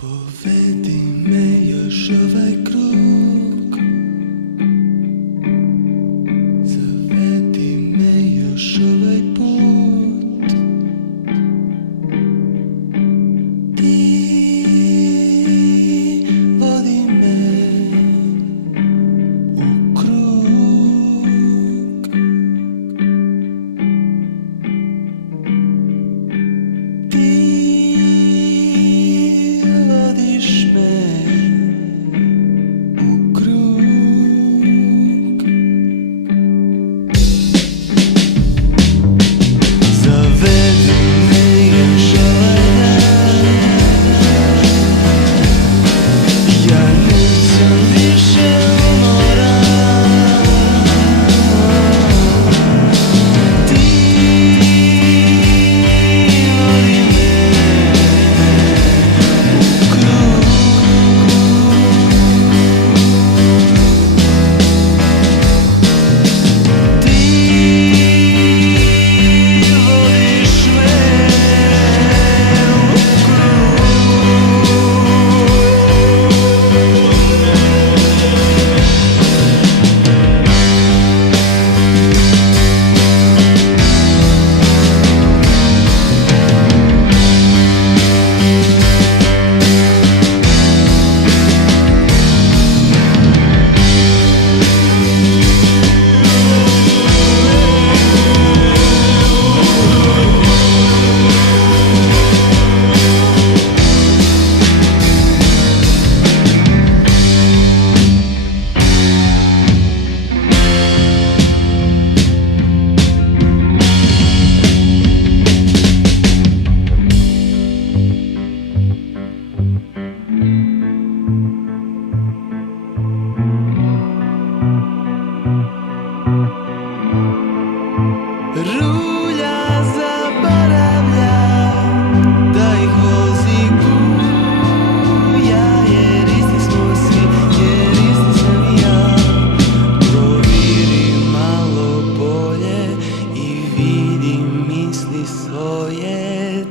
Povedi me još ovaj krug, zavedi me još ovaj put. Ti vodi me u krug. Ti vodiš me u krug. Zavedi me još ovaj dan, ja nisam više umoran. Ti vodi me u krug. Ti vodiš me u krug. Rulja zaboravlja da ih vozi kuja, jer isti smo svi, jer isti sam i ja. Proviri malo bolje i vidi misli svoje.